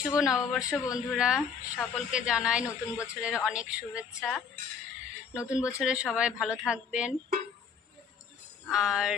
শুভ নববর্ষ বন্ধুরা, সকলকে জানাই নতুন বছরের অনেক শুভেচ্ছা। নতুন বছরে সবাই ভালো থাকবেন। আর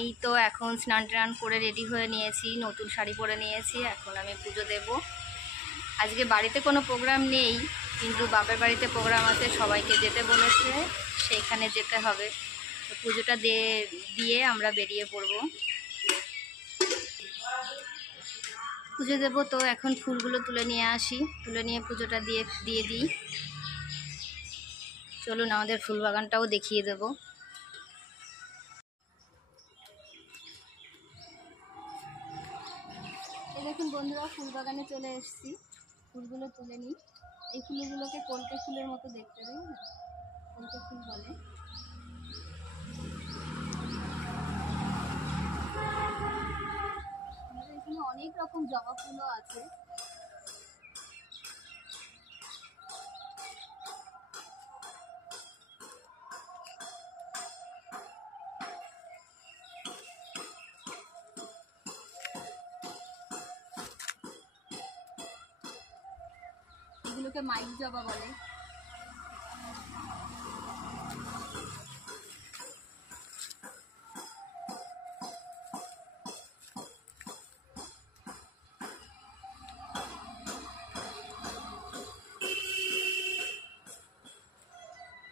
এই তো এখন স্নান টান করে রেডি হয়ে নিয়েছি, নতুন শাড়ি পরে নিয়েছি। এখন আমি পুজো দেব। আজকে বাড়িতে কোনো প্রোগ্রাম নেই, কিন্তু বাপের বাড়িতে প্রোগ্রাম আছে, সবাইকে যেতে বলেছে, সেইখানে যেতে হবে। তো পুজোটা দিয়ে আমরা বেরিয়ে পড়ব। পুজো দেবো, তো এখন ফুলগুলো তুলে নিয়ে আসি, তুলে নিয়ে পুজোটা দিয়ে দিই। চলুন আমাদের ফুল বাগানটাও দেখিয়ে দেব। এই দেখুন বন্ধুরা, ফুল বাগানে চলে এসেছি। ফুলগুলো তুলে নিই। এই ফুলগুলোকে কলকে ফুলের মতো দেখতে, দেয় না, কলকে ফুল বলে। এখানে অনেক রকম জবা ফুলও আছে। এগুলোকে মাইক জবা বলে।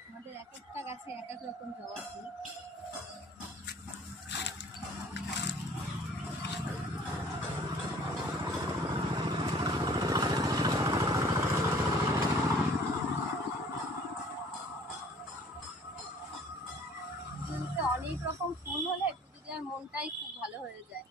আমাদের এক একটা গাছে এক এক রকম জবা ফুল। অনেক রকম ফুল হলে পুজো দেওয়ার মনটাই খুব ভালো হয়ে যায়।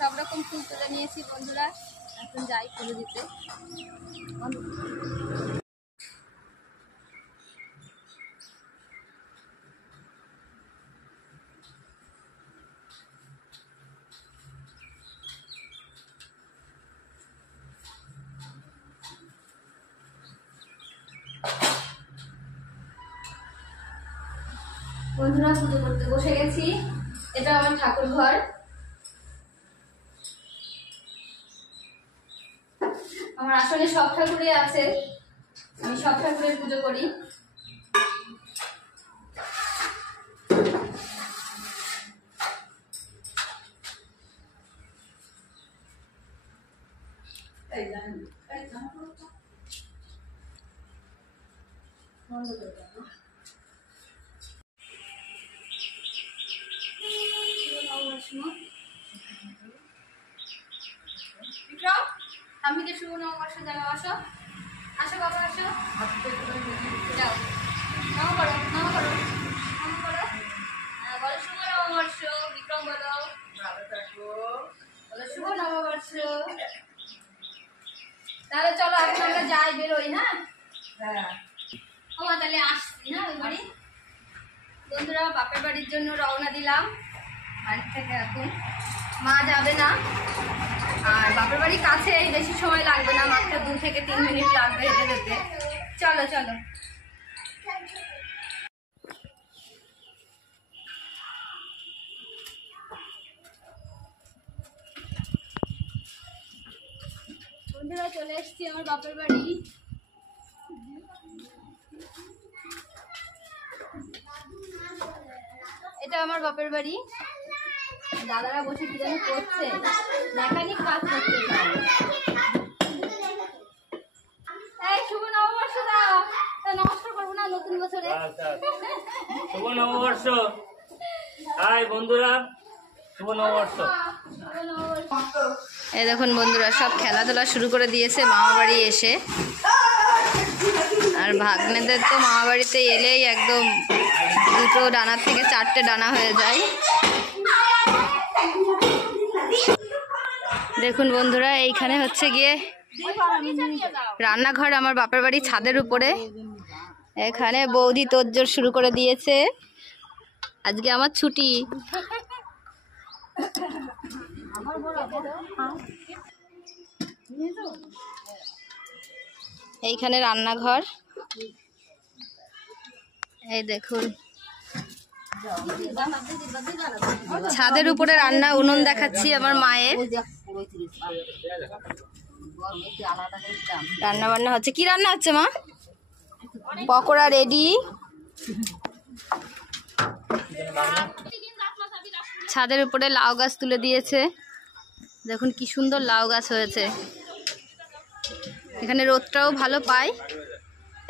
সব রকম ফুল তুলে নিয়েছি বন্ধুরা, এখন যাই পুজো দিতে। বন্ধুরা, পুজো করতে বসে গেছি। এটা আমার ঠাকুর ঘর। আমার আসলে সব ঠাকুরই আছে, আমি সব ঠাকুরের পুজো করি। বিক্রম, আমি কি শুভ নববর্ষ জানো? আসো আসো বাবা, আসো, যাও, নাম করো, নাম করো, নাম করো। বলো শুভ নববর্ষ। বিক্রম বলো, বলো শুভ নববর্ষ। তাহলে চলো এখন আমরা যাই, বেরোই। হ্যাঁ, ও তাহলে আসছি। হ্যাঁ, ওই বাড়ি। বন্ধুরা, বাপের বাড়ির জন্য রওনা দিলাম বাড়ি থেকে। এখন মা যাবে না, আর বাপের বাড়ি কাছে, বেশি সময় লাগবে না, মাত্র 2 থেকে 3 মিনিট লাগবে হেঁটে যেতে। চলো চলো। বন্ধুরা, চলে এসছি আমার বাপের বাড়ি। এটা আমার বাপের বাড়ি। দাদারা বসে কি যেন করছে, মেকানিক কাজ করতে। এই শুভ নববর্ষ দাও। নমস্কার করবো না নতুন বছরে? শুভ নববর্ষ। হাই বন্ধুরা, শুভ নববর্ষ। এই দেখুন বন্ধুরা, সব খেলাধুলা শুরু করে দিয়েছে মামা বাড়ি এসে। আর ভাগ্নেদের তো মামা বাড়িতে এলেই একদম 2টো ডানার থেকে 4টে ডানা হয়ে যায়। দেখুন বন্ধুরা, এইখানে হচ্ছে গিয়ে রান্নাঘর। আমার বাপের বাড়ি ছাদের উপরে। এখানে বৌদি তোড়জোড় শুরু করে দিয়েছে, আজকে আমার ছুটি। এইখানে রান্নাঘর, এই দেখুন ছাদের উপরে রান্না, উনুন দেখাচ্ছি আমার মায়ের। রান্না বান্না হচ্ছে, কি রান্না হচ্ছে মা? পকোড়া রেডি। ছাদের উপরে লাউ গাছ তুলে দিয়েছে, দেখুন কি সুন্দর লাউ গাছ হয়েছে। এখানে রোদটাও ভালো পায়,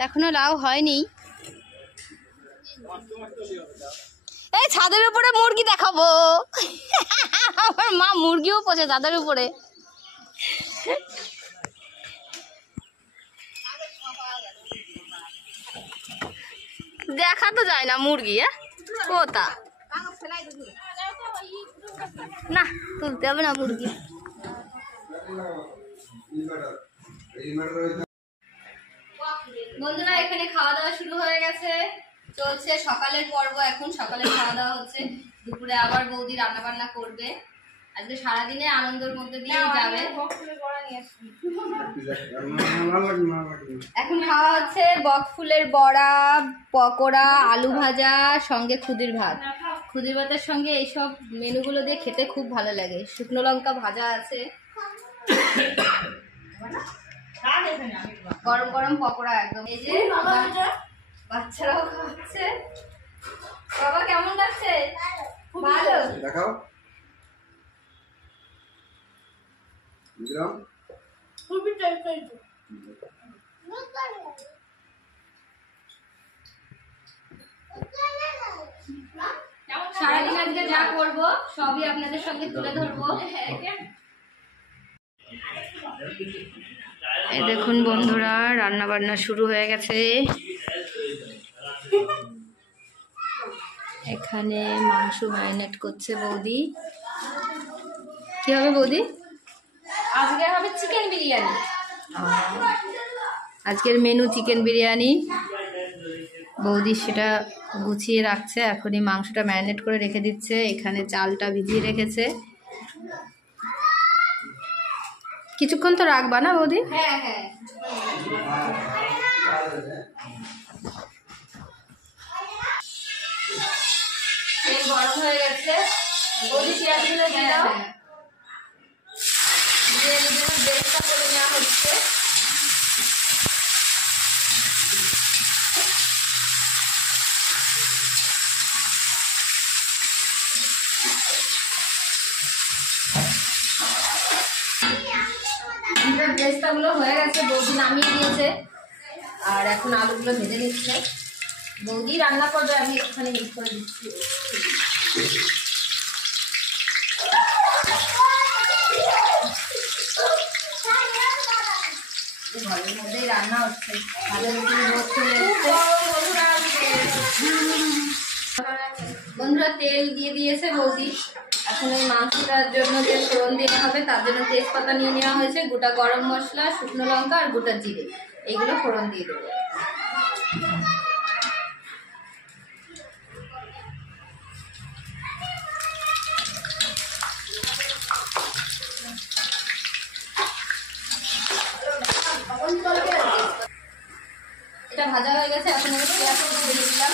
এখনো লাউ হয়নি। এই ছাদের উপরে মুরগি দেখাবো, আমার মা মুরগিও পোষে ছাদের উপরে। দেখা তো যায় না মুরগি, কোথা না তুলতে হবে না মুরগি। বন্ধুরা এখানে খাওয়া দাওয়া শুরু হয়ে গেছে, চলছে সকালের পর্ব। এখন সকালে খাওয়া দাওয়া হচ্ছে, দুপুরে আবার বৌদি রান্না বান্না করবে। আজকে সারাদিনে আনন্দের মধ্যে দিয়ে যাবে। এখন খাওয়া হচ্ছে বক ফুলের বড়া, পকোড়া, আলু ভাজা, সঙ্গে খুদির ভাত। খুদির ভাতের সঙ্গে এইসব মেনুগুলো দিয়ে খেতে খুব ভালো লাগে। শুকনো লঙ্কা ভাজা আছে, গরম গরম পকোড়া একদম। এই যে বাচ্চারাও খাচ্ছে। বাবা কেমন লাগছে? ভালো দেখাও। খুবই টেস্টি। সারাদিন আজকে যা করবো সবই আপনাদের সঙ্গে তুলে ধরবো। এই দেখুন বন্ধুরা রান্না বান্না শুরু হয়ে গেছে। এখানে মাংস ম্যারিনেট করছে বৌদি। কি হবে বৌদি? আজকে হবে চিকেন বিরিয়ানি। আজকের মেনু চিকেন বিরিয়ানি। বৌদি সেটা গুছিয়ে রাখছে, এখনই মাংসটা ম্যারিনেট করে রেখে দিচ্ছে। এখানে চালটা ভিজিয়ে রেখেছে। কিছুক্ষণ তো রাখবা না বৌদি? হ্যাঁ হ্যাঁ। তেল গরম হয়ে গেছে, বৌদি পেঁয়াজগুলো দিয়ে দাও। দিয়ে নিজের বেরেস্তা করে নেওয়া হচ্ছে। বেরেস্তাগুলো হয়ে গেছে, বৌদি নামিয়ে দিয়েছে। আর এখন আলুগুলো ভেজে নিচ্ছে। বৌদি রান্না করবে, আমি একটুখানি মিক্স করে দিচ্ছি। ঘরের মধ্যেই রান্না হচ্ছে, বন্ধুরা তেল দিয়ে দিয়েছে বৌদি। এখন এই মাংসটার জন্য যে ফোড়ন দেওয়া হবে তার জন্য তেজপাতা নিয়ে নেওয়া হয়েছে, গোটা গরম মশলা, শুকনো লঙ্কা আর গোটা জিরে, এইগুলো ফোড়ন দিয়ে দেবো। এটা ভাজা হয়ে গেছে, এখন আমি পেঁয়াজ দিয়ে দিলাম।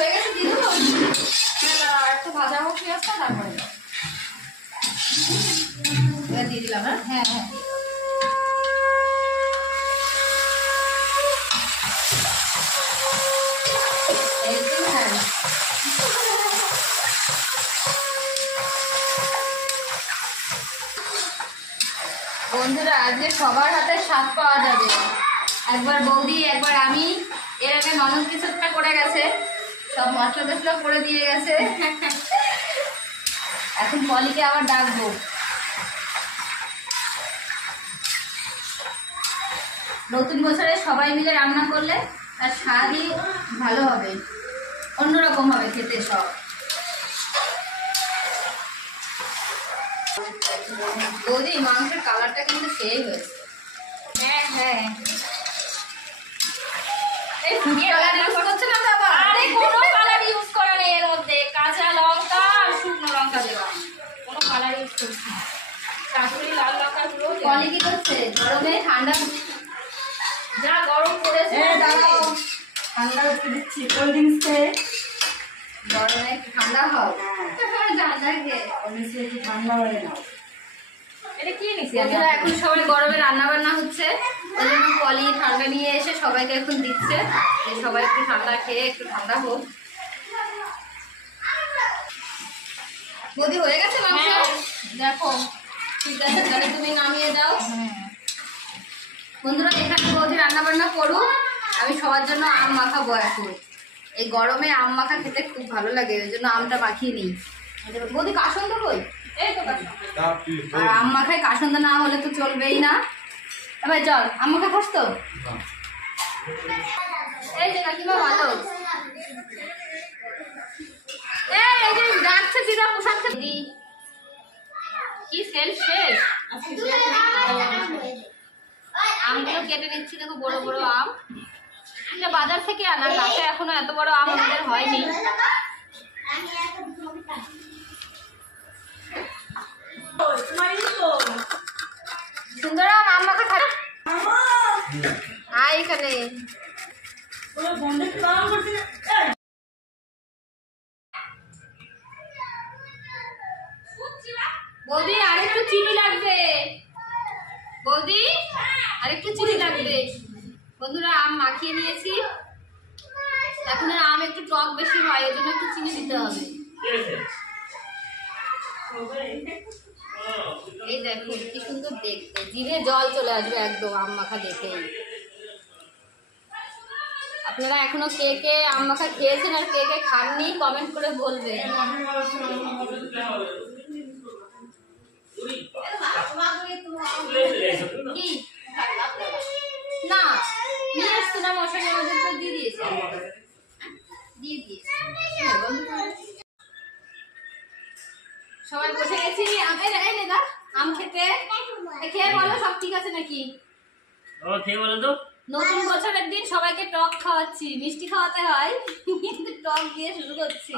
হয়ে গেছে দিয়ে দেবো, আর একটু ভাজা হোক পেঁয়াজটা, তারপরে দিয়ে দিলাম। হ্যাঁ হ্যাঁ বন্ধুরা আজকে সবার হাতে স্বাদ পাওয়া যাবে। একবার বৌদি, একবার আমি। এর আগে ননদ কিছু একটা করে গেছে, সব মশলা টসলা করে দিয়ে গেছে। এখন পলিকে আবার ডাকবো। নতুন বছরে সবাই মিলে রান্না করলে তার স্বাদই ভালো হবে, অন্যরকম হবে খেতে সব। বৌদি মাংসের কালারটা কিন্তু সেই হয়েছে। হ্যাঁ হ্যাঁ, এই ফুড কালার ইউজ করছে না বাবা? আরে কোনো কালার ইউজ করা নেই এর মধ্যে, কাঁচা লঙ্কা আর শুকনো লঙ্কা দেওয়া, কোনো কালার ইউজ করছি না। কাশ্মীরি লাল লঙ্কা গুলো কলি কি করছে? গরমে ঠান্ডা যা গরম পড়েছে, দাঁড়াও ঠান্ডা একটু দিচ্ছি, কোল্ড ড্রিঙ্কস খেয়ে গরমে একটু ঠান্ডা হও। ঠান্ডা খেয়ে একটু ঠান্ডা হয়ে নাও। এটা কি নিছি? এখন সবাই গরমে রান্না বান্না হচ্ছে, ওই জন্য কলি ঠান্ডা নিয়ে এসে সবাইকে এখন দিচ্ছে, সবাই একটু ঠান্ডা খেয়ে একটু ঠান্ডা হোক। বৌদি হয়ে গেছে মাংস? দেখো ঠিক আছে, তাহলে তুমি নামিয়ে দাও। বন্ধুরা এখানে বৌদি রান্না বান্না করুক, আমি সবার জন্য আম মাখাবো এখন। এই গরমে আম মাখা খেতে খুব ভালো লাগে, ওই জন্য আমটা মাখিয়ে নিই। বৌদি কাসন্দ কই? এই তো কাসন্দ। আর আম মাখায় কাসন্দ না হলে তো চলবেই না। ভাই চল, আম মাখা খাস তো? এই যে কাকিমা ভালো। এই যে যাচ্ছে দিদা পোশাক দিদি, কি সেল শেষ? আমগুলো কেটে নিচ্ছি, দেখো বড় বড় আম, এটা বাজার থেকে আনা, গাছে এখনো এত বড় আম আমাদের হয়নি। সুন্দরাম আম মাখা খাবে? আয় এখানে। বৌদি আরেকটু চিনি লাগবে, বৌদি আরেকটু চিনি লাগবে। বন্ধুরা আম মাখিয়ে নিয়েছি, এখন আম একটু টক বেশি হয়, ওই জন্য একটু চিনি দিতে হবে। এই দেখো কি সুন্দর দেখতে, জিভে জল চলে আসবে একদম আম মাখা দেখেই। আপনারা এখনো কে কে আম মাখা খেয়েছেন আর কে কে খাননি কমেন্ট করে বলবেন। কি না নিয়ে আসতো না মশাই, আমাদের দিয়ে দিয়েছে, দিয়ে দিয়েছে। সবাই বসে গেছি আম খেতে। খেয়ে বলো সব ঠিক আছে নাকি? খেয়ে বলো তো। নতুন বছরের দিন সবাইকে টক খাওয়াচ্ছি, মিষ্টি খাওয়াতে হয় কিন্তু টক দিয়ে শুরু করছি।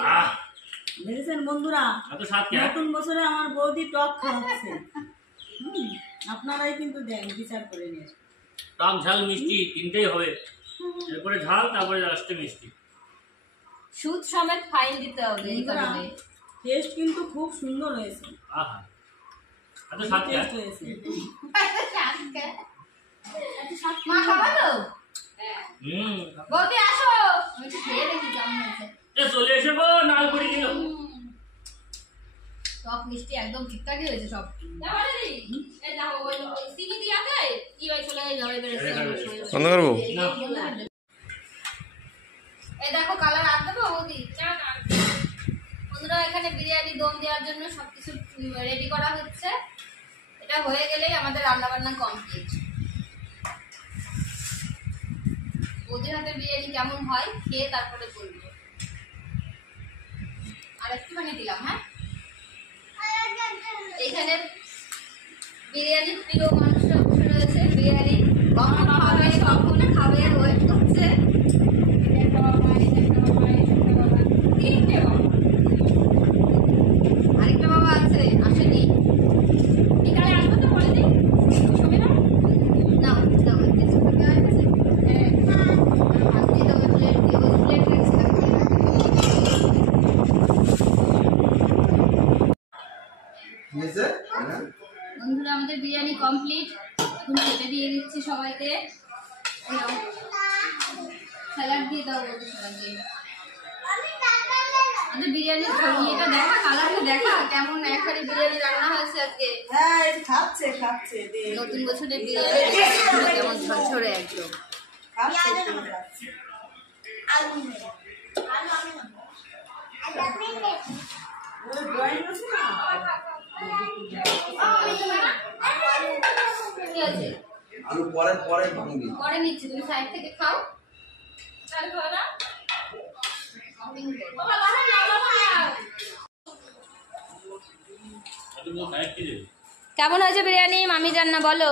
দেখেছেন বন্ধুরা, নতুন বছরে আমার বৌদি টক খাওয়াচ্ছে। আপনারাই কিন্তু দেন, বিচার করে নিয়ে। টক ঝাল মিষ্টি তিনটেই হবে, এরপরে ঝাল, তারপরে লাস্টে মিষ্টি। সুদ সমেত ফাইন দিতে হবে এই কারণে। টেস্ট কিন্তু খুব সুন্দর হয়েছে। আহা, এত স্বাদ টেস্ট হয়েছে। মা খাওয়ালো? হুম, বৌদি আসো, আমি একটু খেয়ে দেখি কেমন হয়েছে। চলে এসে গো, নাল করে দিল। টক মিষ্টি একদম ঠিকঠাকই হয়েছে সব। এই দেখো ওই চিনি দিয়ে আছে, কি হয়ে চলে যাবে বেরেছে। বন্ধ করবো? এই দেখো কালার আর দেবো বৌদি। বন্ধুরা এখানে বিরিয়ানি দম দেওয়ার জন্য সবকিছু রেডি করা হচ্ছে, এটা হয়ে গেলেই আমাদের রান্না বান্না কমপ্লিট। বৌদির হাতে বিরিয়ানি কেমন হয় খেয়ে তারপরে বলবো। আর একটুখানি দিলাম। হ্যাঁ, এইখানে বিরিয়ানির প্রিয় মানুষ বসে রয়েছে, বিরিয়ানি কখন খাবে কখন খাবে ওয়েট করছে। আরেকটা বাবা আছে, আসেনি, বিকালে আসবো তো বলে দিন। না বন্ধুরা আমাদের বিরিয়ানি কমপ্লিট, এখন খেতে দিয়ে দিচ্ছি সবাইকে। স্যালাড দিয়ে দাও বলতে সবাইকে। আমাদের বিরিয়ানির ঝোলটা দেখা, কালারটা দেখা কেমন একবারে বিরিয়ানি রান্না হয়েছে আজকে। হ্যাঁ খাচ্ছে খাচ্ছে, নতুন বছরের বিরিয়ানি কেমন ঝরঝরে একদম। আলু পরে পরে ভাঙবি। পরে নিচ্ছি, তুমি সাইড থেকে খাও। শপিং করবো। কেমন হয়েছে বিরিয়ানি মামি জান্না বলো?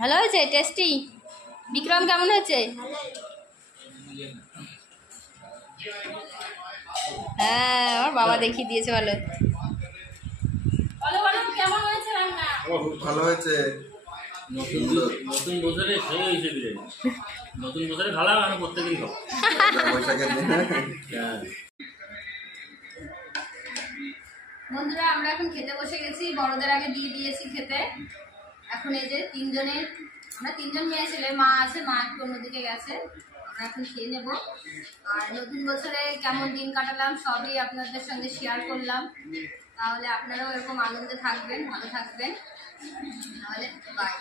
ভালো হয়েছে, টেস্টি। বিক্রম কেমন হয়েছে? হ্যাঁ আমার বাবা দেখিয়ে দিয়েছে। বলো বলো বলো কেমন হয়েছে রান্না? খুব ভালো হয়েছে। নতুন বছরে সেই হয়েছে বিরিয়ানি। নতুন বছরে খালাম, আমি প্রত্যেকদিন খাবো। বৈশাখের দিন হ্যাঁ। বন্ধুরা আমরা এখন খেতে বসে গেছি, বড়দের আগে দিয়ে দিয়েছি খেতে। এখন এই যে আমরা তিনজন মেয়ে ছেলে, মা আছে, মা একটু অন্যদিকে গেছে। আমরা এখন খেয়ে নেব। আর নতুন বছরে কেমন দিন কাটালাম সবই আপনাদের সঙ্গে শেয়ার করলাম। তাহলে আপনারাও এরকম আনন্দে থাকবেন, ভালো থাকবেন। তাহলে বাই।